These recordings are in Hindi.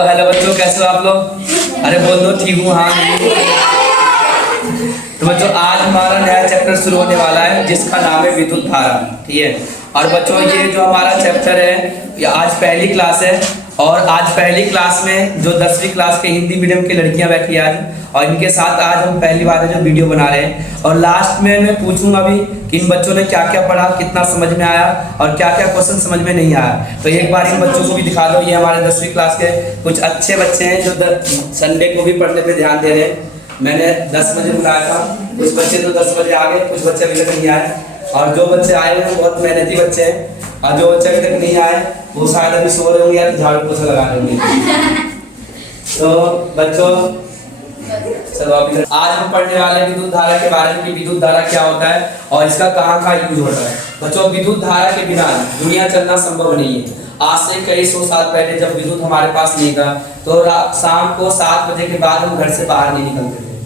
हेलो बच्चों, कैसे हो आप लोग? अरे बोल दो ठीक हूँ, हाँ नहीं। तो बच्चों आज हमारा नया चैप्टर शुरू होने वाला है जिसका नाम है विद्युत धारा। ठीक है, और बच्चों ये जो हमारा चैप्टर है ये आज पहली क्लास है। और आज पहली क्लास में जो 10वीं क्लास के हिंदी मीडियम की लड़कियां बैठी आज, और इनके साथ आज हम पहली बार जो वीडियो बना रहे हैं। और लास्ट में मैं पूछूंगा अभी कि इन बच्चों ने क्या क्या पढ़ा, कितना समझ में आया और क्या क्या क्वेश्चन समझ में नहीं आया। तो एक बार इन बच्चों को भी दिखा दो। ये हमारे 10वीं क्लास के कुछ अच्छे बच्चे हैं जो संडे को भी पढ़ने पे ध्यान दे रहे हैं। मैंने 10 बजे बुलाया था, कुछ बच्चे तो 10 बजे आ गए, कुछ बच्चे अभी तक नहीं आए। और जो बच्चे आए हुए हैं बहुत मेहनती बच्चे हैं, और जो बच्चे अभी तक नहीं आए वो शायद अभी सो रहे होंगे या झाड़ू पोछा लगा रहे होंगे। तो बच्चों चलो अभी आज हम पढ़ने वाले हैं विद्युत धारा के बारे में कि विद्युत धारा क्या होता है और इसका कहाँ यूज होता है। बच्चों विद्युत धारा के बिना दुनिया चलना संभव नहीं है। आज से कई सौ साल पहले जब विद्युत हमारे पास नहीं था तो शाम को 7 बजे के बाद हम घर से बाहर नहीं निकलते थे,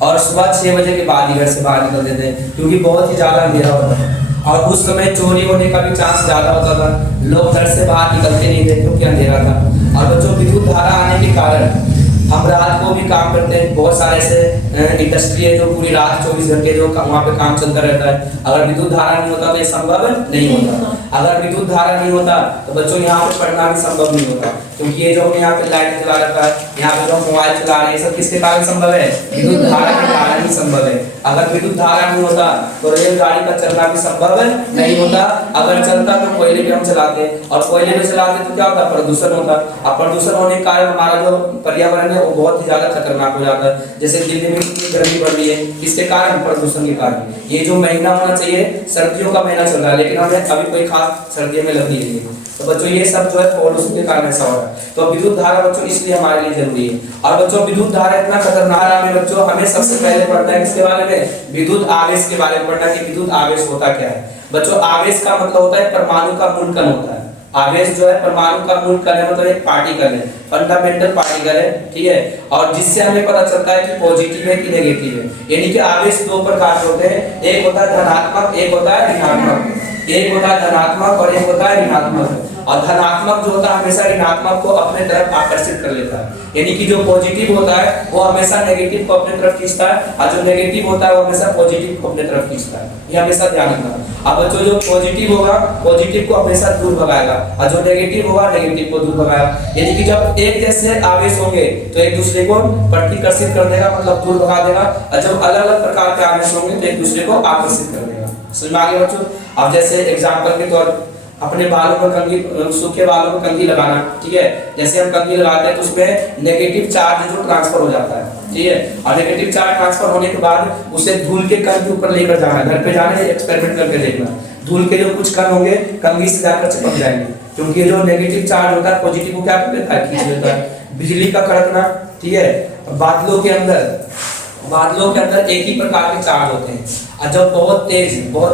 और सुबह 6 बजे के बाद ही घर से बाहर निकलते थे क्योंकि बहुत ही ज्यादा अंधेरा होता था। और उस समय चोरी होने का भी चांस ज्यादा होता था, लोग घर से बाहर निकलते नहीं थे क्योंकि अंधेरा था। और बच्चों विद्युत धारा आने के कारण हम रात को भी काम करते हैं। बहुत सारे ऐसे इंडस्ट्री है जो पूरी रात 24 घंटे जो वहाँ पे काम चलता रहता है। अगर विद्युत धारा नहीं होता तो ये संभव नहीं होता। अगर विद्युत धारा नहीं होता तो बच्चों यहाँ पे पढ़ना भी संभव नहीं होता, क्योंकि ये जो हम यहाँ पे लाइट चला रखा है, यहाँ पे जो मोबाइल चला रहे हैं, सब किसके कारण संभव है? विद्युत धारा के कारण ही संभव है। अगर विद्युत धारा नहीं होता तो रेलगाड़ी का चलना भी संभव नहीं होता। अगर चलता तो कोयले भी हम चलाते, और कोयले भी चलाते तो क्या होता? प्रदूषण होता। और प्रदूषण होने के कारण हमारा जो पर्यावरण है वो बहुत ही ज्यादा खतरनाक हो जाता है। जैसे दिल्ली में कितनी गर्मी बढ़ रही है, किसके कारण? प्रदूषण के कारण। ये जो महीना होना चाहिए सर्दियों का महीना चल रहा है, लेकिन हमें अभी कोई खास सर्दियों में लग नहीं रही है। तो बच्चों ये सब जो है पॉल्यूशन के कारण ऐसा हो रहा है। तो विद्युत धारा बच्चों इसलिए हमारे लिए जरूरी है। और बच्चों विद्युत धारा इतना खतरनाक है बच्चों, हमें सबसे पहले पढ़ना है किसके बारे में? विद्युत आवेश के बारे में पढ़ना है कि विद्युत आवेश होता क्या है। बच्चों आवेश का मतलब होता है परमाणु का मूल कण होता है। आवेश जो है परमाणु का मूल कण है, मतलब एक पार्टिकल है, फंडामेंटल पार्टिकल है। ठीक है, और जिससे हमें पता चलता है कि पॉजिटिव है कि नेगेटिव है। यानी कि आवेश दो प्रकार के होते हैं, एक होता है धनात्मक, एक होता है ऋणात्मक। एक होता है धनात्मक और एक होता है ऋणात्मक। और धनात्मक जो होता है हमेशा ऋणात्मक को अपने तरफ आकर्षित कर लेता है। यानी कि जो पॉजिटिव होता है वो हमेशा नेगेटिव को अपने तरफ खींचता है, और जो नेगेटिव होता है वो हमेशा पॉजिटिव को अपने तरफ खींचता है। ये हमेशा ध्यान रखना। अब बच्चों जो पॉजिटिव होगा पॉजिटिव को हमेशा दूर भगाएगा, और जो नेगेटिव होगा नेगेटिव को दूर भगाएगा। यानी कि जब एक जैसे आवेश होंगे तो एक दूसरे को प्रतिकर्षित कर देगा, मतलब दूर भगा देगा। और जब अलग अलग प्रकार के आवेश होंगे तो एक दूसरे को आकर्षित कर देगा। समझ में आ गया बच्चों? अब जैसे एग्जाम्पल के तौर अपने बालों पर कंघी, सूखे बालों पर कंघी लगाना। ठीक है, जैसे हम कंघी लगाते हैं तो उसमें नेगेटिव चार्ज जो ट्रांसफर हो जाता है। ठीक है, और नेगेटिव चार्ज ट्रांसफर होने के बाद उसे धूल के कण के ऊपर लेकर जाना है, घर पे जाना है, एक्सपेरिमेंट करके देखना। धूल के जो कुछ कण होंगे कंघी से जाकर चिपक जाएंगे, क्योंकि जो नेगेटिव चार्ज होता है पॉजिटिव को क्या कर देता है? खींच लेता है। बिजली का कड़कना, ठीक है, बादलों के अंदर एक ही प्रकार के चार्ज होते हैं। और जब बहुत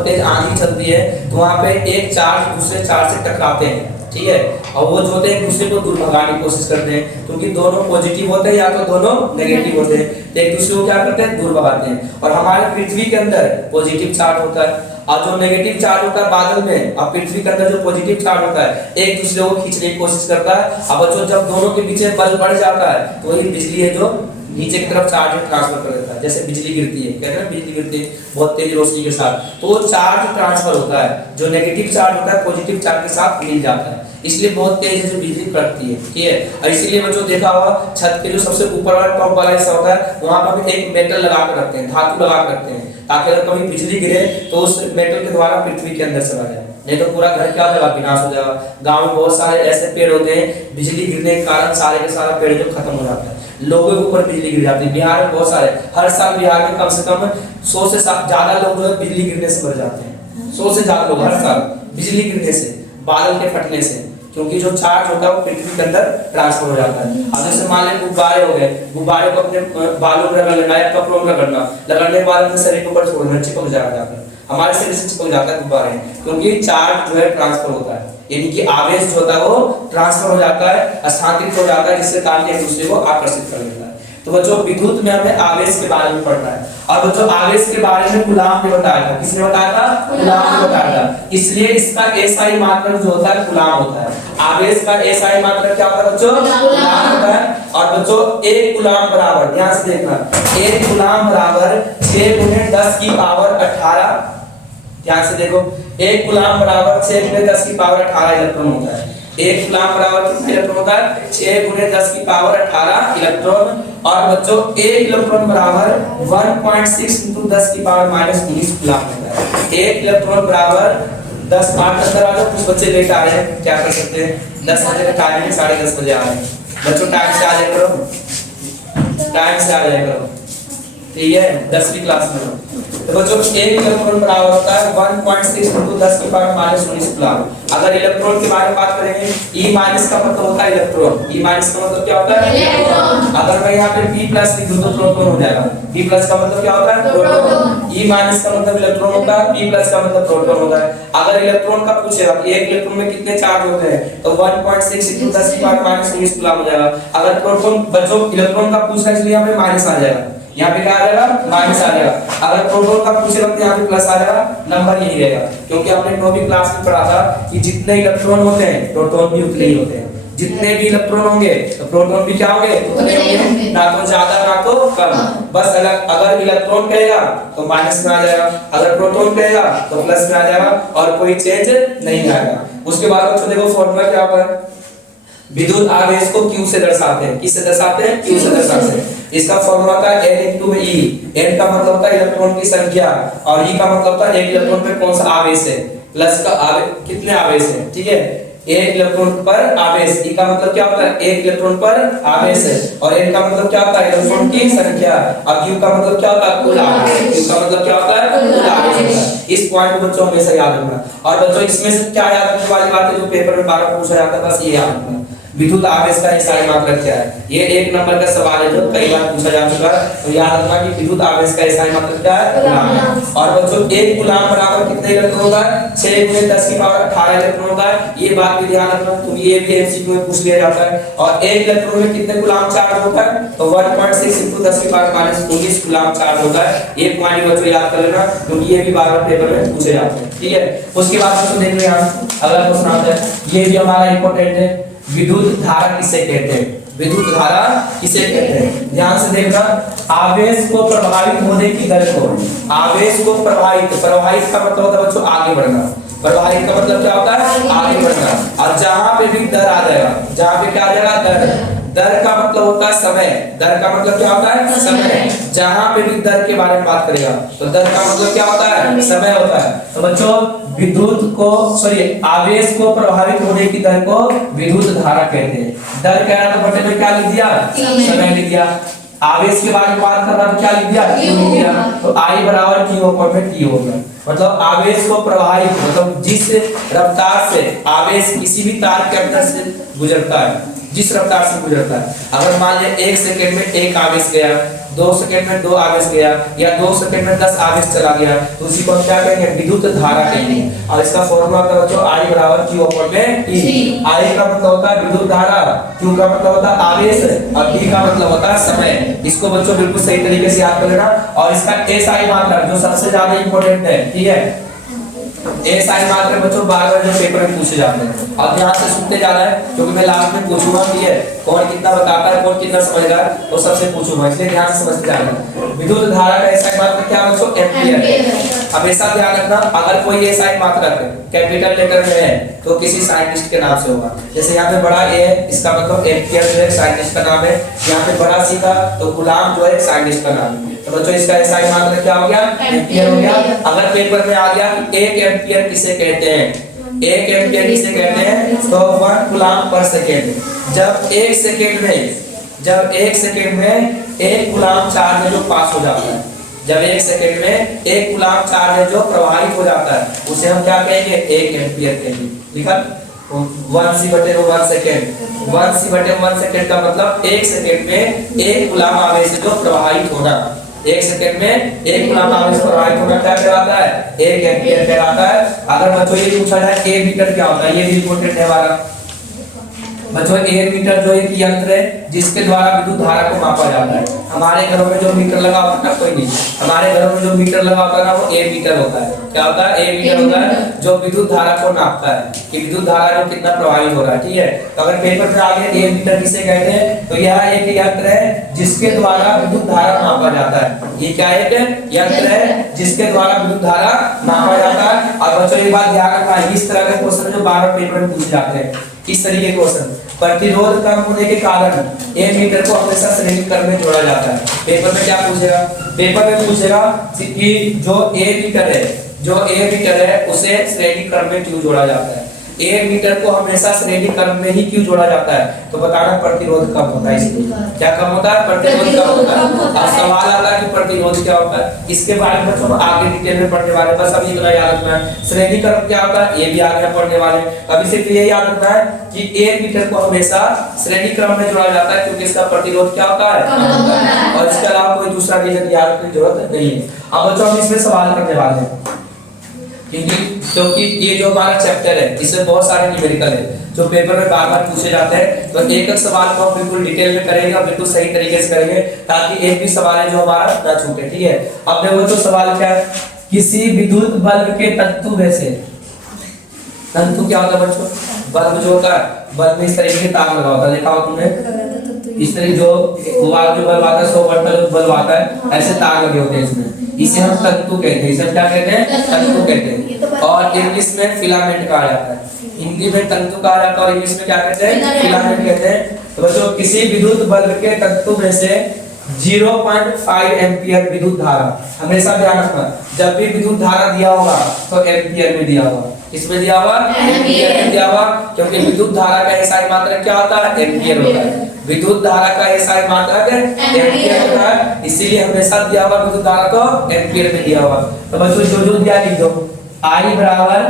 तेज आंधी चलती है तो वहां पे एक चार्ज दूसरे चार्ज से टकराते हैं। ठीक है, और वो जो होते हैं एक दूसरे को दूर भगाने की कोशिश करते हैं, क्योंकि दोनों पॉजिटिव होते हैं या तो दोनों नेगेटिव होते हैं, तो एक दूसरे को क्या करते हैं? दूर भगाते हैं। और हमारे पृथ्वी के अंदर पॉजिटिव चार्ज होता है, और जो नेगेटिव चार्ज होता है बादल में, और पृथ्वी के अंदर जो पॉजिटिव चार्ज होता है एक दूसरे को खींचने की कोशिश करता है। अब जो जब दोनों के बीच बल बढ़ जाता है तो ये बिजली है जो नीचे की तरफ चार्ज ट्रांसफर कर देता है। जैसे बिजली गिरती है, कहते हैं बिजली गिरती है बहुत तेज रोशनी के साथ, तो चार्ज ट्रांसफर होता है। जो नेगेटिव चार्ज होता है पॉजिटिव चार्ज के साथ मिल जाता है, इसलिए बहुत तेज जो बिजली कड़कती है। ठीक है, और इसीलिए बच्चों देखा होगा छत के जो सबसे ऊपर वाला टॉप वाला हिस्सा होता है वहां पर भी एक मेटल लगा कर रखते हैं, धातु लगा कर रखते हैं, ताकि अगर कभी बिजली गिरे तो उस मेटल के द्वारा पृथ्वी के अंदर चला जाए, नहीं तो पूरा घर क्या हो जाएगा? विनाश हो जाएगा। गांव में बहुत सारे ऐसे पेड़ होते हैं बिजली गिरने के कारण सारे के सारा पेड़ जो खत्म हो जाता है, लोगों के ऊपर बिजली गिर जाती है। बिहार में बहुत सारे, हर साल बिहार में कम से कम 100 से ज्यादा लोग जो है बिजली गिरने से मर जाते हैं। 100 से ज्यादा लोग हर साल बिजली गिरने से, बादल के फटने से, क्योंकि जो चार्ज होता है वो पृथ्वी के अंदर ट्रांसफर हो जाता है। अब जैसे मान लें गुब्बारे हो गए, गुब्बारे को अपने बालों में रगड़ना या कपड़ों में रगड़ना, लगने के बाद अपने शरीर के ऊपर छोड़ना, चिपक जाता है, हमारे शरीर से चिपक जाता है गुब्बारे, क्योंकि चार्ज जो है ट्रांसफर होता है। यानी कि आवेश जो होता है वो ट्रांसफर हो जाता है, स्थानांतरित हो जाता है, जिससे कारण एक दूसरे को आकर्षित कर लेता है। तो बच्चों विद्युत में हमें आवेश के बारे में पढ़ना है। और बच्चों आवेश के बारे में कूलाम ने बताया था। किसने बताया था? कूलाम ने बताया था। इसलिए इसका एसआई मात्रक जो होता है कूलाम होता है। आवेश का एसआई मात्रक क्या होता है बच्चों? कूलाम होता है। और बच्चों 1 कूलाम बराबर, ध्यान से देखना, 1 कूलाम बराबर 6 × 10 की पावर 18, ध्यान से देखो, 1 कूलाम बराबर 6 × 10 की पावर 18 इलेक्ट्रॉन होता है। 1 कूलाम बराबर कितना इलेक्ट्रॉन होता है? 6 × 10 की पावर 18 इलेक्ट्रॉन। और बच्चों 1 इलेक्ट्रॉन बराबर 1.6 × 10 की पावर -19 कूलाम होता है। 1 इलेक्ट्रॉन बराबर 10 8 अंदर आ जाओ, कुछ बच्चे लेट आ रहे हैं, क्या कर सकते हैं? 10 बजे का टाइम है, 10:30 बजे आ रहे हैं बच्चों। टाइम से आ जाया करो, टाइम से आ जाया करो, ठीक है? 10वीं क्लास में। तो बच्चों 1 इलेक्ट्रॉन बराबर होता है 1.6 × 10 की पावर -19 कूलाम। अगर इलेक्ट्रॉन के बारे में बात करेंगे, E- का मतलब होता है इलेक्ट्रॉन। E- का मतलब क्या होता है? इलेक्ट्रॉन। अगर मैं यहाँ पे P+ लिख दूं तो प्रोटॉन हो जाएगा। P+ का मतलब क्या होता है? प्रोटॉन। E- का मतलब इलेक्ट्रॉन होता है, P+ का मतलब प्रोटॉन होता है। अगर इलेक्ट्रॉन का पूछेगा कि एक इलेक्ट्रॉन में कितने चार्ज होते हैं, तो 1.6 × 10 की पावर -19 कूलाम हो जाएगा। अगर प्रोटॉन बच्चों इलेक्ट्रॉन का पूछा इसलिए यहाँ पे माइनस आ जाएगा, यहाँ पे क्या आ जाएगा? माइनस आ जाएगा। अगर प्रोटॉन का पूछे तो यहाँ पे प्लस आ जाएगा, नंबर यही रहेगा। क्योंकि हमने 9वीं क्लास में पढ़ा था कि जितने इलेक्ट्रॉन होते हैं प्रोटॉन भी उतने ही होते हैं। जितने भी इलेक्ट्रॉन होंगे तो प्रोटॉन भी क्या होंगे? उतने होंगे, ना तो ज्यादा ना तो कम। बस अगर इलेक्ट्रॉन कहेगा तो माइनस में आ जाएगा, अगर प्रोटॉन कहेगा तो प्लस में आ जाएगा, और कोई चेंज नहीं आएगा। उसके बाद बच्चों देखो फॉर्मूला क्या होता है? विद्युत आवेश को Q से दर्शाते हैं। किससे दर्शाते हैं? Q से दर्शाते हैं। इसका फॉर्मूला होता है N × E। N का मतलब होता है इलेक्ट्रॉन की संख्या, और E का मतलब होता है एक इलेक्ट्रॉन पे कौन सा आवेश है, प्लस का आवेश, कितने आवेश है, ठीक है? एक इलेक्ट्रॉन पर आवेश। E का मतलब क्या होता है? एक इलेक्ट्रॉन पर आवेश है। और N का मतलब क्या होता है? इलेक्ट्रॉन की संख्या। और Q का मतलब क्या होता है? कुल आवेश। Q का मतलब क्या होता है? कुल आवेश। इस पॉइंट को बच्चों हमेशा याद रखना। और बच्चों इसमें से क्या याद रखने वाली बात है जो पेपर में 12 पूछा जाता है, बस ये याद रखना। विद्युत आवेश का एसआई मात्रक क्या है? ये 1 नंबर का सवाल है जो कई बार पूछा जा चुका है। तो याद रखना कि विद्युत आवेश का एसआई मात्रक क्या है? कूलाम है। और बच्चों 1 कूलाम बराबर कितने इलेक्ट्रॉन होता है? 6 × 10 की पावर 18 इलेक्ट्रॉन होता है। ये बात भी ध्यान रखना क्योंकि ये भी एमसीक्यू में पूछ लिया जाता है। और 1 इलेक्ट्रॉन में कितने कूलाम चार्ज होता है? तो 1.6 × 10 की पावर -19 कूलाम चार्ज होता है। ये पॉइंट बच्चों याद कर लेना क्योंकि ये भी बार-बार पेपर में पूछे जाते हैं, ठीक है? उसके बाद बच्चों देख लो यहां अगला क्वेश्चन आता है, ये भी हमारा इंपॉर्टेंट है। विद्युत धारा किसे कहते हैं? विद्युत धारा किसे कहते हैं? ध्यान से देखना, आवेश को प्रभावित होने की दर को, आवेश को प्रभावित का मतलब होता है बच्चों आगे बढ़ना। प्रभावित का मतलब क्या होता है? आगे बढ़ना। और जहां पे भी दर आ जाएगा, जहां पे क्या आ जाएगा? दर। दर का मतलब होता है समय। दर का मतलब क्या होता है? समय। जहां पे भी दर के बारे में बात करेगा तो दर का मतलब क्या होता है? समय होता है। तो बच्चों आवेश को प्रभावित होने की दर को विद्युत धारा कहते हैं। दर कह रहा तो बटे में क्या लिख दिया? समय लिख दिया। आवेश के बारे में बात कर रहा तो क्या लिख दिया? Q लिख दिया। तो I बराबर Q अपॉन T हो गया। मतलब आवेश को प्रभावित, मतलब जिस रफ्तार से आवेश किसी भी तार के अंदर से गुजरता है, जिस रफ्तार से गुजरता है, अगर मान लिया 1 सेकंड में 1 आवेश गया, 2 सेकंड में 2 आवेश गया, या 2 सेकंड में 10 आवेश चला गया, तो उसी को हम क्या कहेंगे? विद्युत धारा कहेंगे। और इसका फॉर्मूला होता है बच्चों I बराबर Q अपॉन T। I का मतलब होता है विद्युत धारा, Q का मतलब होता है आवेश, और T का मतलब होता है समय। इसको बच्चों बिल्कुल सही तरीके से याद कर लेना। और इसका SI मात्रक जो सबसे ज्यादा इंपॉर्टेंट है, ठीक है? एसआई मात्रक बच्चों बार-बार जो पेपर में पूछे जाते हैं। अब ध्यान से सुनते जाना है क्योंकि मैं लास्ट में पूछूंगा कि है कौन कितना बताता है, कौन कितना समझ रहा है, तो सबसे पूछूंगा, इसलिए ध्यान से समझते जाना है। विद्युत धारा का एसआई मात्रक क्या है बच्चों? एम्पीयर। हमेशा ध्यान रखना, अगर कोई एसआई मात्रक कैपिटल लेटर में है तो किसी साइंटिस्ट के नाम से होगा। जैसे यहाँ पे बड़ा ए है, इसका मतलब एम्पीयर जो है साइंटिस्ट का नाम है। यहाँ पे बड़ा सी था तो गुलाम जो है साइंटिस्ट का नाम है। तो बच्चों इसका एसआई मात्रक क्या हो गया? एम्पीयर हो गया। अगर पेपर में आ गया कि 1 एम्पीयर किसे कहते हैं, 1 एम्पीयर किसे कहते हैं, तो 1 कूलाम पर सेकेंड। जब 1 सेकेंड में 1 कूलाम चार्ज है जो पास हो जाता है, जब 1 सेकेंड में 1 कूलाम चार्ज है जो प्रवाहित हो जाता है, उसे हम क्या कहेंगे? 1 एम्पीयर कहेंगे। लिखा 1c/1 सेकेंड। 1c/1 सेकेंड का मतलब 1 सेकेंड में 1 कूलाम आवेश है जो प्रवाहित होना। 1 सेकेंड में 1 कूलाम आवेश प्रवाहित होना क्या कहलाता है? 1 एम्पीयर कहलाता है। अगर बच्चों ये पूछा जाए ए मीटर क्या होता है, ये भी इंपॉर्टेंट है हमारा। बच्चों एक मीटर जो एक यंत्र है जिसके द्वारा विद्युत धारा को मापा जाता है। हमारे घरों में जो मीटर लगा होता है कोई नहीं, हमारे घरों में जो मीटर लगा होता है ना वो ए मीटर होता है। क्या होता है? ए मीटर होता है जो विद्युत धारा को नापता है कि विद्युत धारा जो कितना प्रवाहित हो रहा है। ठीक है, तो अगर पेपर में आगे ए मीटर किसे कहते हैं तो यह एक यंत्र है जिसके द्वारा विद्युत धारा मापा जाता है। ये क्या एक यंत्र है जिसके द्वारा विद्युत धारा मापा जाता है। और बच्चों एक बात ध्यान रखना, इस तरह के क्वेश्चन जो बार बार पेपर में पूछे जाते हैं इस तरीके के क्वेश्चन, प्रतिरोध कम होने के कारण ए मीटर को हमेशा श्रेणी क्रम में जोड़ा जाता है। पेपर में क्या पूछेगा? पेपर में पूछेगा कि जो ए मीटर है उसे श्रेणी क्रम में क्यों जोड़ा जाता है। ए मीटर को हमेशा श्रेणी क्रम में ही क्यों जोड़ा जाता है? तो बताना प्रतिरोध कम होता है इसलिए। क्या कम होता है? प्रतिरोध कम होता है। अब सवाल आता है कि प्रतिरोध क्या होता है, इसके बारे में बच्चों आगे डिटेल में पढ़ने वाले, बस अभी इतना याद रखना है। श्रेणी क्रम क्या होता है ये भी आगे पढ़ने वाले। अभी सिर्फ ये याद रखना है कि ए मीटर को हमेशा श्रेणी क्रम में जोड़ा जाता है क्योंकि इसका प्रतिरोध क्या होता है? कम होता है। और इसके अलावा कोई दूसरा रीजन याद रखने की जरूरत नहीं है। अब बच्चों हम इसमें सवाल करने वाले हैं क्योंकि ये जो हमारा चैप्टर है इसमें बहुत सारे न्यूमेरिकल है जो पेपर में बार बार पूछे जाते हैं। तो एक एक सवाल को हम बिल्कुल डिटेल में करेंगे और बिल्कुल सही तरीके से करेंगे ताकि एक भी सवाल है जो हमारा ना छूटे। ठीक है, अब देखो तो सवाल क्या है, किसी विद्युत बल्ब के तंतु में से, तंतु क्या होता है बच्चों? बल्ब जो होता है, बल्ब में इस तरीके के तार लगा होता है, देखा हो तुमने? इस तरीके जो बल्ब आता है 100 वाट का जो बल्ब आता है ऐसे तार लगे होते हैं इसमें, इसे हम तंतु कहते हैं। इसे हम क्या कहते हैं? तंतु कहते हैं। और इंग्लिश में फिलामेंट कहा जाता है। हिंदी में तंतु कहा जाता है और इंग्लिश में क्या कहते हैं? फिलामेंट कहते हैं। तो बच्चों किसी विद्युत बल्ब के तंतु में से 0.5 एम्पियर विद्युत धारा, हमेशा ध्यान रखना जब भी विद्युत धारा दिया होगा तो एम्पियर में दिया होगा। इसमें दिया हुआ एम्पियर में दिया हुआ, क्योंकि विद्युत धारा का एसआई मात्रक क्या होता है? एम्पियर होता है। विद्युत धारा का एसआई मात्रक एम्पियर होता है, इसीलिए हमेशा दिया हुआ विद्युत धारा को एम्पियर में दिया हुआ। तो बच्चों जो दिया लिख दो, I बराबर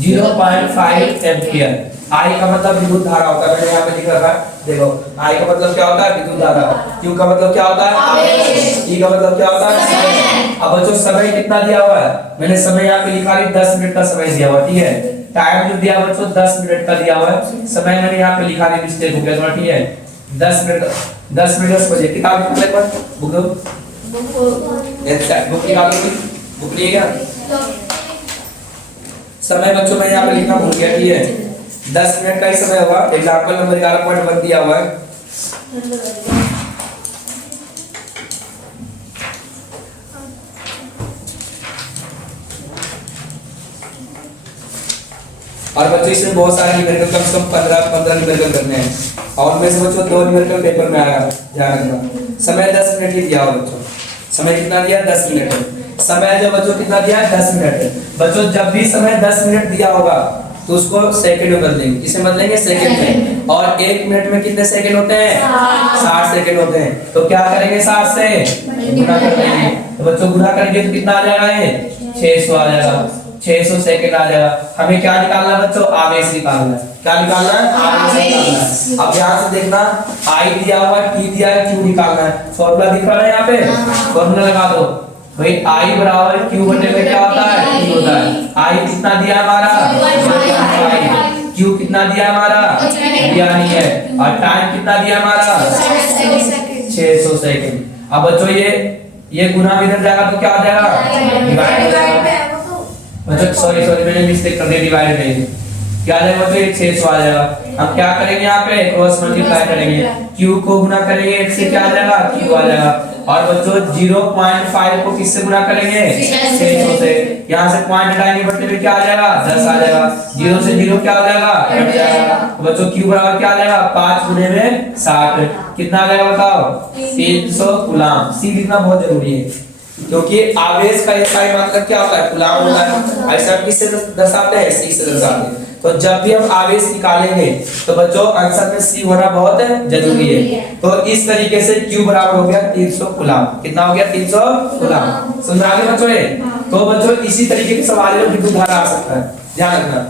0.5 एम्पियर। I का मतलब विद्युत धारा होता है, मैंने यहाँ पे लिख रखा है, देखो I का मतलब क्या होता है? विद्युत धारा। Q का मतलब क्या होता है? आवेश। E का मतलब क्या होता है? समय। अब बच्चों समय कितना दिया हुआ है? मैंने समय यहाँ पे लिखा है 10 मिनट का समय दिया हुआ। ठीक है, टाइम जो दिया बच्चों 10 मिनट का दिया हुआ है। समय मैंने यहाँ पे लिखा है, मिस्टेक हो गया थोड़ा। ठीक है, 10 मिनट बजे किताब निकले पर बुक दो, बुक निकालो, बुक लिए क्या? समय बच्चों मैं यहाँ पे लिखना भूल गया। ठीक है, 10 मिनट का ही समय होगा। एग्जाम्पल नंबर 11.1 दिया हुआ है। और बच्चों इसमें बहुत सारे न्यूमेरिकल, कम से कम 15 न्यूमेरिकल करने हैं और उनमें से बच्चों 2 न्यूमेरिकल पेपर में आएगा, ध्यान रखना। समय 10 मिनट ही दिया हुआ बच्चों, समय कितना दिया? 10 मिनट है। समय जो बच्चों कितना दिया? 10 मिनट है। बच्चों जब भी समय 10 मिनट दिया होगा तो उसको सेकंड में बदलेंगे। किसे बदलेंगे? सेकंड में। और 1 मिनट में कितने सेकंड होते हैं? 60 सेकंड होते हैं। तो क्या करेंगे? 60 से गुना कर देंगे। तो बच्चों गुना करेंगे तो कितना आ जाएगा? ये 600 आ जाएगा। 600 सेकंड आ जाएगा। हमें क्या निकालना है बच्चों? आवेश निकालना है। क्या निकालना है? आवेश निकालना है। अब यहाँ से देखना, I दिया हुआ है, T दिया है, Q निकालना है। फॉर्मूला दिख रहा है यहाँ पे, फॉर्मूला लगा दो भाई। I बराबर Q बटे में क्या होता है? T होता है। I कितना दिया हमारा? 0.5। Q कितना दिया हमारा? दिया नहीं है। और टाइम कितना दिया हमारा? 600 सेकंड। अब बच्चों ये गुना इधर जाएगा तो क्या हो जाएगा? डिवाइड हो जाएगा। बच्चों सॉरी मैंने मिस्टेक कर दी, डिवाइड नहीं क्या आ जाएगा बच्चों? 600 आ जाएगा। हम क्या करेंगे? यहाँ पे क्रॉस मल्टीप्लाई करेंगे, Q को गुना करेंगे 1 से, क्या आ जाएगा? Q आ जाएगा। और बच्चों 0.5 को किससे गुना करेंगे? 600 से। यहाँ से पॉइंट हटाएंगे, बटे में क्या आ जाएगा? 10 आ जाएगा। 0 से 0 क्या हो जाएगा? कट जाएगा। तो बच्चों Q बराबर क्या आ जाएगा? 5 गुने में 60 कितना आ जाएगा बताओ? 300 कूलाम। सी लिखना बहुत जरूरी है क्योंकि आवेश का एसआई मात्रक क्या होता है? कूलाम होता है। ऐसा किससे दर्शाते हैं? सी से दर्शाते हैं। तो जब भी हम आवेश निकालेंगे तो बच्चों आंसर में सी होना बहुत जरूरी है। तो इस तरीके से Q बराबर हो गया 300 कूलाम। कितना हो गया? 300 कूलाम। समझ आ गया बच्चों? तो बच्चों इसी तरीके के सवाल में विद्युत धारा आ सकता है, ध्यान रखना।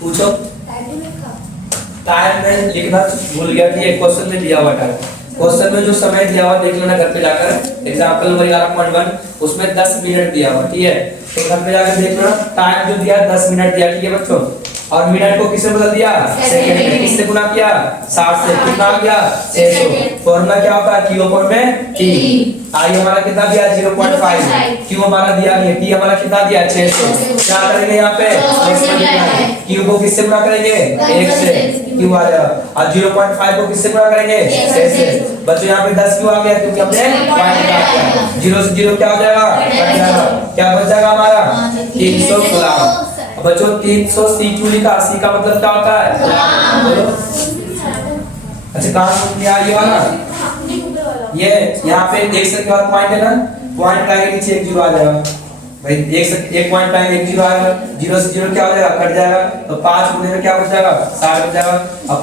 पूछो। टाइम में लिखना भूल गया कि एक क्वेश्चन में दिया हुआ टाइम, क्वेश्चन में जो समय दिया हुआ देख लेना घर पे जाकर। एग्जांपल नंबर 11.1 उसमें 10 मिनट दिया हुआ। ठीक है, तो घर पे जाकर देख लेना टाइम जो दिया 10 मिनट दिया। ठीक है बच्चों, और मिनट को किससे बदल दिया, सेकंड में। किससे गुना किया, 60 से। कितना आ गया, 600। फॉर्मूला क्या होता है, Q अपॉन में T। आई हमारा कितना दिया, 0.5। Q हमारा दिया नहीं, T हमारा कितना दिया, 600। क्या करेंगे यहाँ पे, Q को किससे गुना करेंगे, 1 से, Q आ जाएगा। और 0.5 को किससे गुना करेंगे, 6 से। बच्चों यहाँ पे 10 क्यों आ गया, क्योंकि हमने पॉइंट काट दिया। 0 से 0 क्या हो जाएगा, कट जाएगा। क्या बच जाएगा हमारा, 300 गुलाम। बच्चों 300 CQ लिखा, C का मतलब क्या होता है, अच्छा कहाँ से लिया ये वाला, ये यहाँ पे 1 से के बाद पॉइंट है ना, पॉइंट का के नीचे 1 जीरो आ जाएगा भाई। 1 से 1 पॉइंट का 1 जीरो आएगा, 0 से 0 क्या हो जाएगा, कट जाएगा। तो 5 गुने में क्या बच जाएगा, 60 बच जाएगा। अब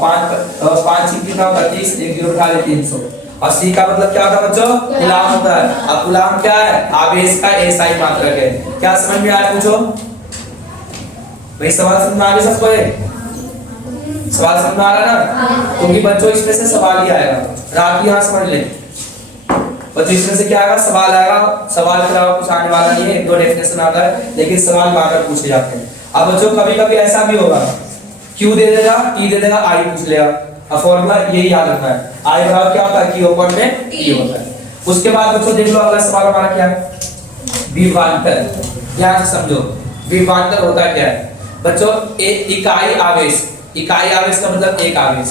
5 से कितना होगा, 30, 1 जीरो उठा ले 300। और C का मतलब क्या होता है बच्चों, कूलाम होता है। अब कूलाम क्या है, आवेश का एसआई मात्रक है। क्या समझ में आया, पूछो भाई। सवाल समझ में आ गया सबको, सवाल समझ में आ रहा ना, क्योंकि बच्चों इसमें से सवाल ही आएगा। आप यहाँ समझ लें बच्चों, इसमें से क्या आएगा, सवाल आएगा। सवाल के अलावा कुछ आने वाला नहीं है, 1-2 डेफिनेशन आता है, लेकिन सवाल बार-बार पूछे जाते हैं। अब बच्चों कभी-कभी ऐसा भी होगा, Q दे देगा, T दे देगा, I पूछ लेगा। अब फॉर्मूला यही याद रखना है, I बराबर क्या होता है, Q अपॉन में T होता है। उसके बाद बच्चों देख लो अगला सवाल हमारा क्या है, विभवांतर। ध्यान से समझो, विभवांतर होता क्या है बच्चों, एक इकाई आवेश। इकाई आवेश का मतलब एक आवेश।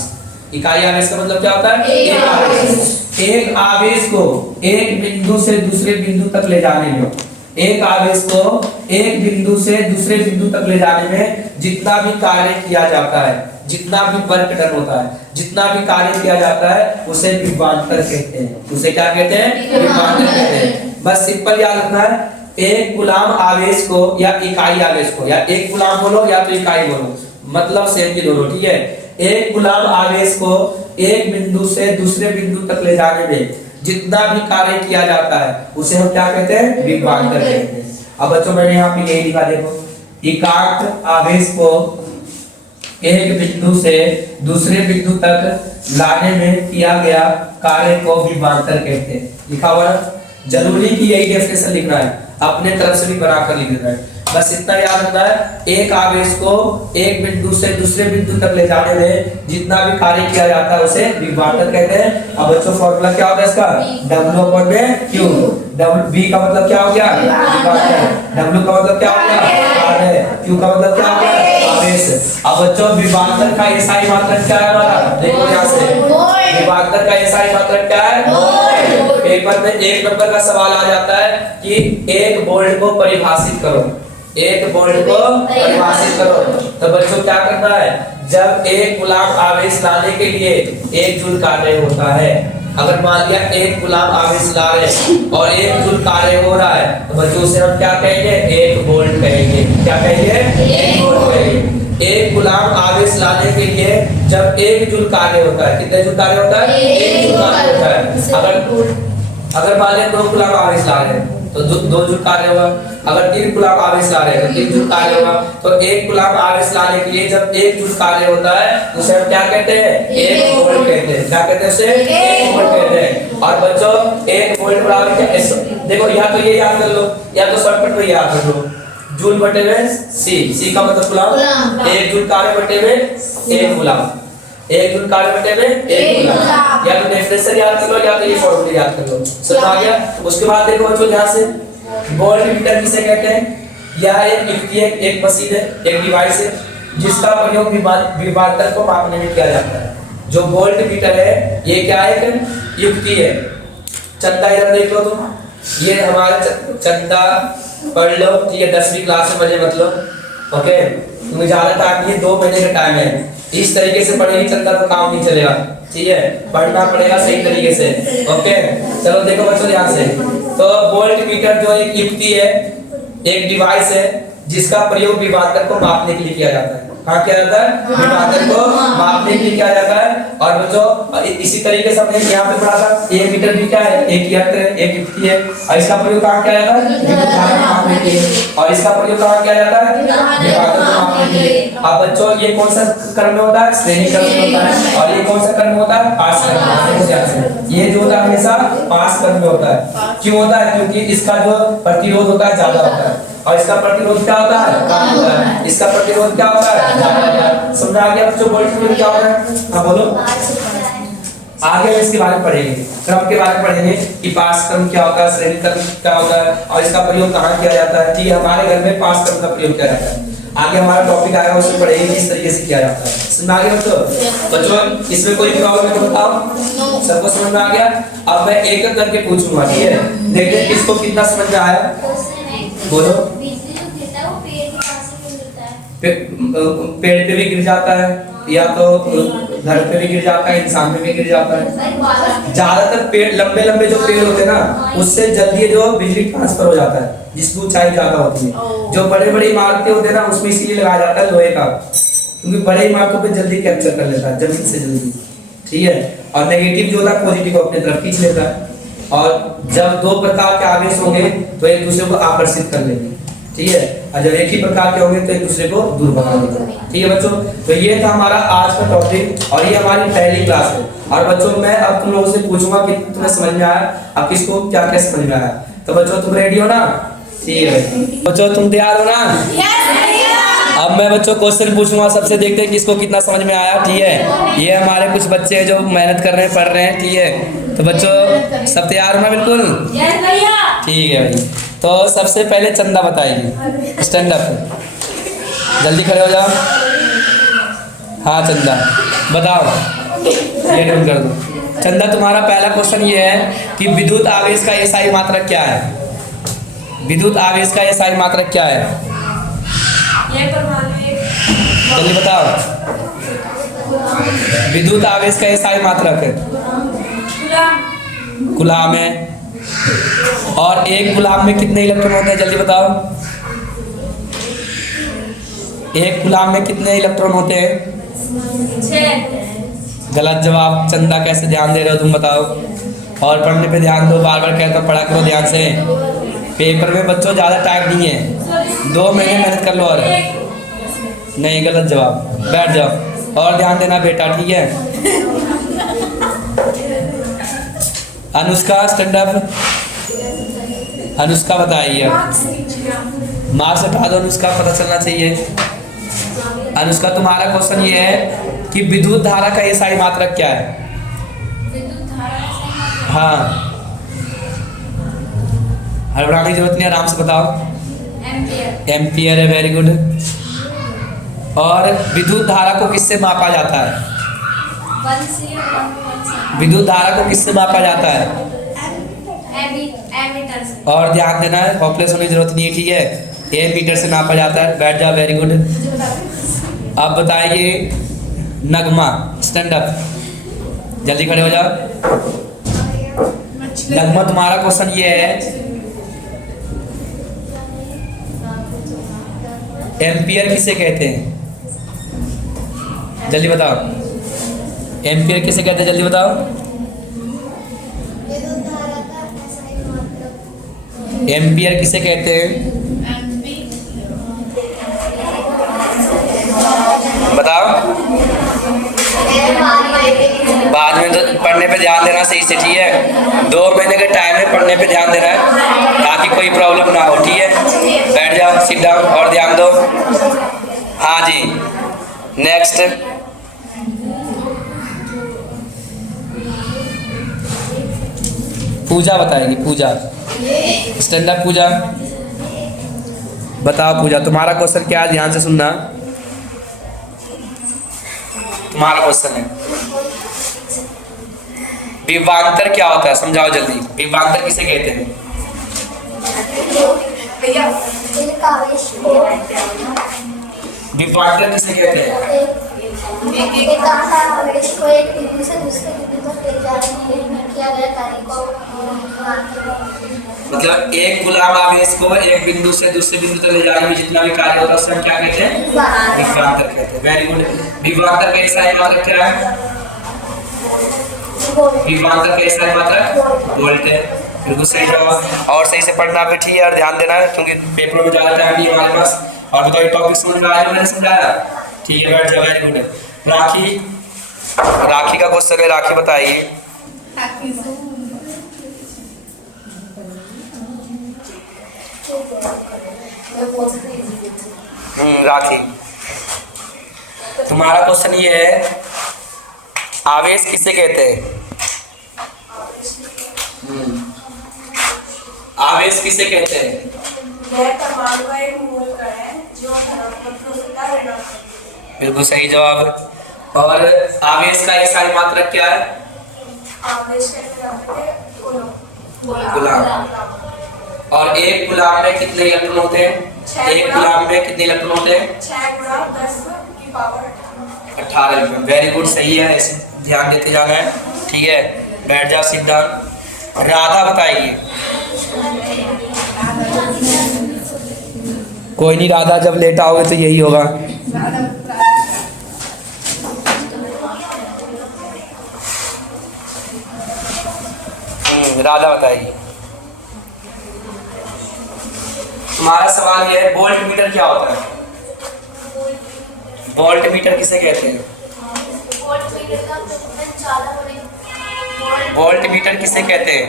इकाई आवेश का मतलब क्या होता है, एक आवेश। एक आवेश को एक बिंदु से दूसरे बिंदु तक ले जाने में, एक आवेश को एक बिंदु से दूसरे बिंदु तक ले जाने में जितना भी कार्य किया जाता है, जितना भी वर्क डन होता है, जितना भी कार्य किया जाता है, उसे विभवांतर कहते हैं। उसे क्या कहते हैं, विभवांतर कहते हैं। बस सिंपल याद रखना है, एक गुलाम आवेश को या इकाई आवेश को, या एक गुलाम बोलो या तो इकाई बोलो, मतलब सेम ही दोनों, ठीक है। एक गुलाम आवेश को एक बिंदु से दूसरे बिंदु तक ले जाने में जितना भी कार्य किया जाता है, उसे हम क्या कहते हैं, विभवांतर कहते हैं। अब बच्चों मैंने यहाँ पे यही लिखा, देखो एकांक आवेश को एक बिंदु से दूसरे बिंदु तक लाने में किया गया कार्य को विभवांतर कहते हैं। लिखा हुआ ना, जरूरी कि यही डेफिनेशन लिखना है, अपने तरफ से भी बनाकर लिख देना है। बस इतना याद रखना है, एक आवेश को एक बिंदु से दूसरे बिंदु तक ले जाने में जितना भी कार्य किया जाता है उसे विभवांतर कहते हैं। अब बच्चों फॉर्मूला क्या होता है इसका, W अपॉन में Q। V का मतलब क्या हो गया, विभवांतर। W का मतलब क्या हो गया, कार्य। Q का मतलब क्या हो गया, आवेश। अब बच्चों विभवांतर का एसआई मात्रक क्या है हमारा, देखो यहाँ से, विभवांतर का एसआई मात्रक क्या है, पेपर में 1 नंबर का सवाल आ जाता है कि एक वोल्ट को परिभाषित करो, एक वोल्ट को परिभाषित करो। तो बच्चों क्या करना है, जब एक गुलाम आवेश लाने के लिए 1 जूल कार्य होता है, अगर मान लिया 1 गुलाम आवेश ला रहे और 1 जूल कार्य हो रहा है, तो बच्चों उसे हम क्या कहेंगे, 1 वोल्ट कहेंगे। क्या कहेंगे, 1 वोल्ट कहेंगे। एक गुलाम आवेश लाने के लिए जब 1 जूल कार्य होता है, कितने जूल कार्य होता है, 1 जूल कार्य होता है। अगर मान लिया 2 गुलाम आवेश ला रहे हैं तो 2 जूल कार्य होगा। अगर 3 गुलाम आवेश ला रहे हैं तो 3 जूल कार्य होगा। तो 1 गुलाम आवेश लाने के लिए जब 1 जूल कार्य होता है उसे हम क्या कहते हैं, 1 वोल्ट कहते हैं। क्या कहते हैं उसे, 1 वोल्ट कहते हैं। और बच्चों 1 वोल्ट बराबर क्या, देखो या तो ये याद कर लो या तो शॉर्टकट में याद कर लो, जूल बटे में सी का मतलब गुलाम, 1 जूल कार्य बटे में 1 गुलाम, 1 जूल कार्य बटे में 1 गुलाम। या तो डेफिनेशन याद कर लो या तो ये फॉर्मूला याद कर लो, समझ आ गया। उसके बाद देखो बच्चों ध्यान से, वोल्टमीटर किसे कहते हैं, यह एक युक्ति है, एक मशीन है, एक डिवाइस है जिसका प्रयोग विभवांतर को मापने में किया जाता है। जो वोल्टमीटर है ये क्या है, एक युक्ति है। चंदा इधर देख लो तुम, ये हमारा चंदा पढ़ लो, ठीक है, 10वीं क्लास में मजे मतलब, ओके। तुम्हें ज्यादा टाइम नहीं है, 2 महीने का टाइम है। इस तरीके से पढ़ेगी चंदा तो काम नहीं चलेगा, ठीक है, पढ़ना पड़ेगा सही तरीके से, ओके। चलो देखो बच्चों ध्यान से, तो वोल्टमीटर जो एक युक्ति है, एक डिवाइस है जिसका प्रयोग विभवांतर को मापने के लिए किया जाता है। कहाँ किया जाता है, विभवांतर को मापने के लिए किया जाता है। और बच्चों इसी तरीके से हमने यहाँ पे पढ़ा था, एक मीटर भी क्या है, एक यंत्र है, एक युक्ति है, और इसका प्रयोग कहाँ किया जाता है, विद्युत धारा मापने के लिए। और इसका प्रयोग कहाँ किया जाता है, विभवांतर को मापने के लिए। अब बच्चों ये कौन सा क्रम में होता है, श्रेणी क्रम में होता है। और ये कौन सा क्रम में होता है, पास क्रम में। ये जो होता है हमेशा पास क्रम में होता है। क्यों होता है, क्योंकि इसका जो प्रतिरोध होता है ज्यादा होता है। और इसका प्रतिरोध क्या होता है? इसका प्रतिरोध क्या होता है? समझ आ गया बच्चों? वोल्ट क्या होता है? हाँ बोलो। आगे इसके बारे में पढ़ेंगे, क्रम के बारे में पढ़ेंगे कि पार्श्व क्रम क्या होता है, श्रेणी क्रम क्या होता है और इसका प्रयोग कहाँ किया जाता है। ठीक है, हमारे घर में पार्श्व क्रम का प्रयोग किया जाता है। आगे हमारा टॉपिक आएगा, उसमें पढ़ेंगे किस तरीके से किया जाता है। समझ आ गया बच्चों? इसमें कोई प्रॉब्लम है तो बताओ। सबको समझ में आ गया? अब मैं एक एक करके पूछूंगा, ठीक है? देखते हैं किसको कितना समझ में आया। बोलो। पेड़ पे भी गिर जाता है या तो घर पे भी गिर जाता है, इंसान पे भी गिर जाता है। ज्यादातर पेड़ लंबे लंबे जो पेड़ होते हैं ना, उससे जल्दी जो बिजली ट्रांसफर हो जाता है, जिसकी ऊंचाई ज्यादा होती है। जो बड़े बड़ी इमारतें होते हैं ना, उसमें इसीलिए लगाया जाता है लोहे का, क्योंकि बड़े इमारतों पे जल्दी कैप्चर कर लेता है जमीन से जल्दी। ठीक है, और नेगेटिव जो होता है पॉजिटिव को अपने तरफ खींच लेता है। और जब दो प्रकार के आवेश होंगे तो एक दूसरे को आकर्षित कर लेंगे। ठीक है, और जब एक ही प्रकार के होंगे तो एक दूसरे को दूर भगा देंगे। ठीक है बच्चों, तो ये था हमारा आज का टॉपिक और ये हमारी पहली क्लास है। और बच्चों मैं अब तुम लोगों से पूछूंगा कि तुम्हें समझ में आया, अब किसको क्या क्या समझ में आया। तो बच्चों तुम रेडी हो ना? ठीक है बच्चों, तुम तैयार हो ना? अब मैं बच्चों क्वेश्चन पूछूंगा सबसे, देखते हैं किसको कितना समझ में आया। ठीक है, ये हमारे कुछ बच्चे हैं जो मेहनत कर रहे हैं, पढ़ रहे हैं। ठीक है, तो बच्चों सब तैयार हो ना? बिल्कुल ठीक है भाई। तो सबसे पहले चंदा बताएगी, स्टैंड अप, जल्दी खड़े हो जाओ। हाँ चंदा बताओ, ये नोट कर दो। चंदा तुम्हारा पहला क्वेश्चन ये है कि विद्युत आवेश का एसआई मात्रक क्या है? विद्युत आवेश का एसआई मात्रक क्या है? जल्दी बताओ। विद्युत आवेश का एसआई मात्रक है कूलाम है। और एक कूलाम में कितने इलेक्ट्रॉन होते हैं? जल्दी बताओ। एक कूलाम में कितने इलेक्ट्रॉन होते हैं? 6। गलत जवाब। चंदा कैसे ध्यान दे रहे हो तुम बताओ? और पढ़ने पे ध्यान दो, बार बार कहता हूं पढ़ा करो ध्यान से। पेपर में बच्चों ज्यादा टाइम नहीं है, 2 महीने मेहनत कर लो। और नहीं, गलत जवाब। बैठ जाओ और ध्यान देना बेटा, ठीक है? Anushka stand up. अनुष्का बताइए। मार्क्स हटा दो अनुष्का, पता चलना चाहिए। अनुष्का तुम्हारा क्वेश्चन ये है कि विद्युत धारा का एसआई मात्रक क्या है? हाँ, हड़बड़ाने की जरूरत नहीं, आराम से बताओ। एम्पियर है, वेरी गुड। और विद्युत धारा को किससे मापा जाता है? विद्युत धारा को किससे मापा जाता है? और ध्यान देना है, हॉपलेस होने की जरूरत नहीं है, ठीक है? एमीटर से नापा जाता है। बैठ जाओ, वेरी गुड। अब बताइए नगमा, स्टैंड अप, जल्दी खड़े हो जाओ। नगमा तुम्हारा क्वेश्चन ये है, एम्पियर किसे कहते हैं? जल्दी बताओ। एम्पियर किसे कहते हैं? जल्दी बताओ। एम्पियर किसे कहते हैं? बताओ। बाद में तो पढ़ने पे ध्यान देना सही से, ठीक है? 2 महीने के टाइम में पढ़ने पे ध्यान देना है ताकि कोई प्रॉब्लम ना हो, ठीक है? बैठ जाओ, सिट डाउन और ध्यान दो। हाँ जी, नेक्स्ट। पूजा बताएगी, पूजा स्टैंड अप। पूजा बताओ। पूजा तुम्हारा क्वेश्चन क्या है? ध्यान से सुनना। तुम्हारा क्वेश्चन है विभवांतर क्या होता है? समझाओ जल्दी। विभवांतर किसे कहते हैं? विभवांतर किसे कहते हैं? मतलब एक कूलाम आवेश को एक बिंदु से दूसरे बिंदु तक ले जाने में जितना भी कार्य होता है उसे हम क्या कहते हैं? विभवांतर कहते हैं। Very good. विभवांतर का एसआई मात्रक क्या है? विभवांतर का एसआई मात्रक वोल्ट है। बिल्कुल सही जवाब। और सही से पढ़ना भी, ठीक है? और ध्यान देना है क्योंकि पेपर में ज्यादा टाइम नहीं है हमारे पास। और बताओ टॉपिक समझ में आया? मैंने समझाया, ठीक है? बैठ जाओ, वेरी गुड। राखी, राखी का क्वेश्चन है, राखी बताइए। राखी, तुम्हारा क्वेश्चन ये है, आवेश किसे कहते हैं? आवेश किसे कहते हैं? बिल्कुल सही जवाब। और आवेश का एसआई मात्रक क्या है? गुलाम। और एक गुलाम में कितने इलेक्ट्रॉन होते हैं? एक गुलाम में कितने इलेक्ट्रॉन होते हैं? 18 इलेक्ट्रॉन। वेरी गुड, सही है, ऐसे ध्यान देते जाना है। ठीक है, बैठ जाओ, सिट डाउन। राधा बताएगी। कोई नहीं, राधा जब लेट आओगे तो यही होगा। राधा बताएगी। तुम्हारा सवाल यह है, वोल्ट मीटर क्या होता है? वोल्ट मीटर किसे कहते हैं? वोल्ट मीटर किसे कहते हैं?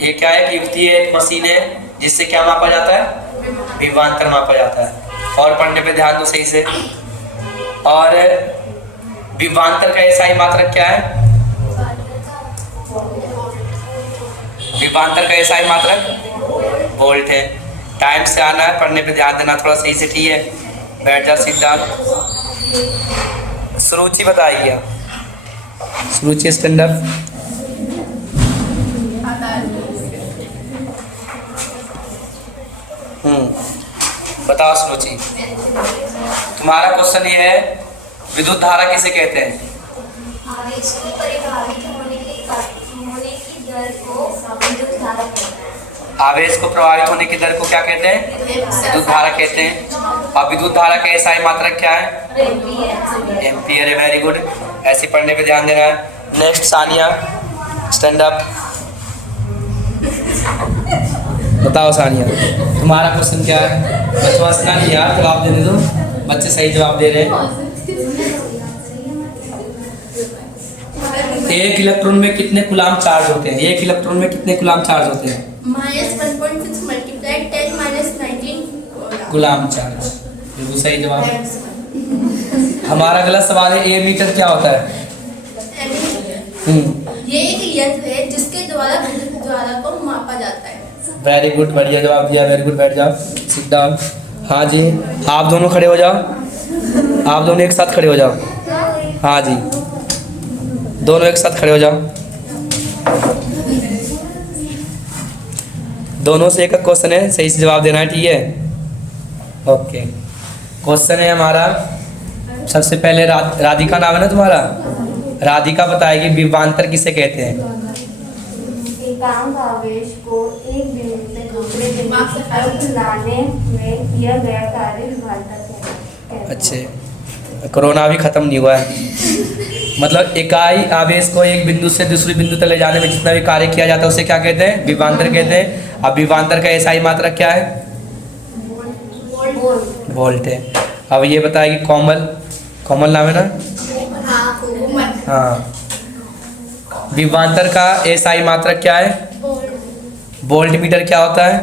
ये क्या है? युक्ति है, एक मशीन है जिससे क्या मापा जाता है? विभवांतर मापा जाता है। और पढ़ने पे ध्यान दो सही से। और विभवांतर का एसआई मात्रक क्या है? विभवांतर का एसआई मात्रक वोल्ट है। टाइम से आना है, पढ़ने पे ध्यान देना थोड़ा सही से। ठीक है, बैठ जाओ, सीट डाउन। सुरुचि बताइए। Suruchi stand up. बताओ सुरुचि, तुम्हारा क्वेश्चन ये है, विद्युत धारा किसे कहते हैं? आवेश को परिभाषित होने की दर को विद्युत धारा कहते हैं। आवेश को प्रभावित होने की दर को क्या कहते हैं? विद्युत धारा कहते हैं। और विद्युत धारा का एसआई मात्रक क्या है? एम्पियर है। वेरी गुड, ऐसे पढ़ने पे ध्यान देना है। Next Sania, stand up. बताओ सानिया, तुम्हारा क्वेश्चन क्या है? बच्चों हंसना नहीं यार, जवाब देने दो, बच्चे सही जवाब दे रहे हैं। एक इलेक्ट्रॉन में कितने कूलाम चार्ज होते हैं? एक इलेक्ट्रॉन में कितने कूलाम चार्ज होते हैं? -1.6 मल्टीप्लाइड 10 - 19 कूलाम चार्ज। बिल्कुल सही जवाब। हमारा अगला सवाल है, ए मीटर क्या होता है? ये एक यंत्र है जिसके द्वारा विद्युत धारा को मापा जाता है। वेरी गुड, बढ़िया जवाब दिया। वेरी गुड, बैठ जाओ, सिट डाउन। हाँ जी, आप दोनों खड़े हो जाओ। आप दोनों एक साथ खड़े हो जाओ। हाँ जी, दोनों एक साथ खड़े हो जाओ। दोनों से एक क्वेश्चन है, सही से जवाब देना है। ठीक है, ओके। क्वेश्चन है हमारा, सबसे पहले राधिका नाम है ना तुम्हारा? राधिका बताएगी, विभवांतर किसे कहते हैं? एकांक आवेश को एक बिंदु से दूसरे बिंदु तक लाने में किया गया कार्य विभवांतर कहते हैं। अच्छे, कोरोना भी खत्म नहीं हुआ है। मतलब इकाई आवेश को एक बिंदु से दूसरे बिंदु तक ले जाने में जितना भी कार्य किया जाता है उसे क्या कहते हैं? विभवांतर कहते हैं। अब विभवांतर का एसआई मात्रक क्या है? वोल्ट है। अब ये बताएगी कोमल, कोमल नाम है ना? हाँ, विभवांतर का एसआई मात्रक क्या है? वोल्ट मीटर क्या होता है?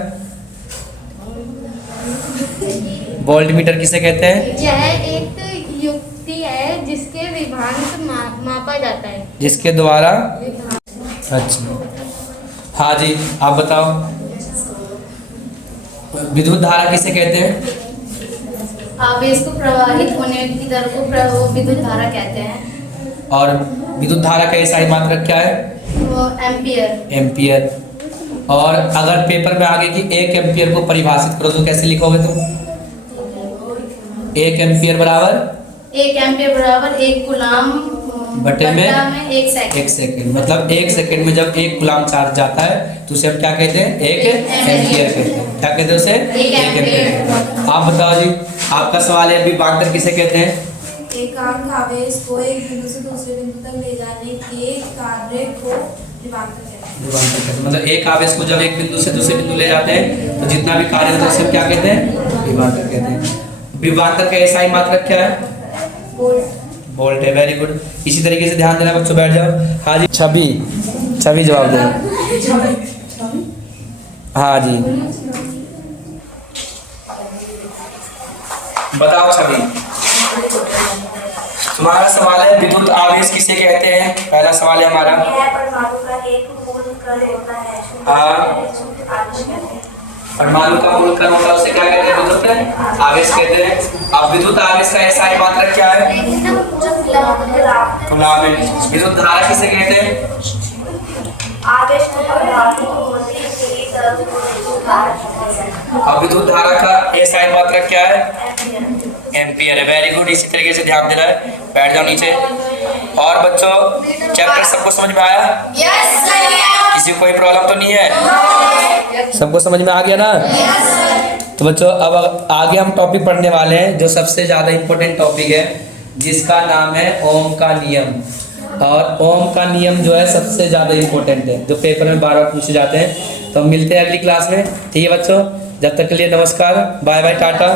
वोल्ट मीटर किसे कहते हैं? यह एक युक्ति है जिसके विभवांतर मापा जाता है। जिसके द्वारा? अच्छा, हाँ जी, आप बताओ, विद्युत धारा किसे कहते हैं? आवेश को प्रवाहित होने की दर को विद्युत धारा कहते हैं। और विद्युत धारा का एसआई मात्रक क्या है? वो एम्पियर। एम्पियर। और अगर पेपर में आगे कि 1 एम्पियर को परिभाषित करो तो कैसे लिखोगे तुम? 1 एम्पियर बराबर? 1 एम्पियर बराबर 1 कूलाम बटे में 1 सेकेंड। मतलब 1 सेकेंड में जब 1 कूलाम चार्ज जाता है तो उसे हम क्या कहते हैं? 1 एम्पियर कहते हैं। क्या कहते हैं उसे? 1 एम्पियर। आप बताओ जी, आपका सवाल है, विभवांतर किसे कहते हैं? एकांक आवेश को एक बिंदु से दूसरे बिंदु तक ले जाने के कार्य को विभवांतर कहते हैं। विभवांतर कहते हैं। मतलब एक आवेश को जब एक बिंदु से दूसरे बिंदु ले जाते हैं तो जितना भी कार्य होता है उसे क्या कहते हैं? विभवांतर कहते हैं। विभवांतर का एसआई मात्रक क्या है? वोल्ट है। वेरी गुड, इसी तरीके से ध्यान देना बच्चों, बैठ जाओ। हाँ जी, छवि जवाब दो। हाँ जी, बताओ सभी। तुम्हारा सवाल है विद्युत आवेश किसे कहते हैं? पहला सवाल है हमारा। यह परमाणु का एक मूल कण होता है। हाँ। आवेश कहते हैं। परमाणु का मूल कण होता है, उसे क्या कहते हैं? विद्युत आवेश कहते हैं। अब विद्युत आवेश का एसआई मात्रक क्या है? फिलामेंट। विद्युत धारा किसे कहते हैं? आवेश को प्रभावित होने की दर को विद्युत धारा कहते हैं। अब विद्युत धारा का एसआई मात्रक क्या है? एम्पीयर। एम्पियर है। वेरी गुड, इसी तरीके से ध्यान देना है। बैठ जाओ नीचे। और बच्चों चैप्टर सबको समझ में आया? Yes sir. किसी को कोई प्रॉब्लम तो नहीं है? सबको समझ में आ गया ना? तो बच्चों अब आगे हम टॉपिक पढ़ने वाले हैं जो सबसे ज़्यादा इम्पोर्टेंट टॉपिक है, जिसका नाम है ओम का नियम। और ओम का नियम जो है सबसे ज़्यादा इम्पोर्टेंट है, जो पेपर में बार बार पूछे जाते हैं। तो हम मिलते हैं अगली क्लास में। ठीक है बच्चों, जब तक के लिए नमस्कार, बाय बाय, टाटा।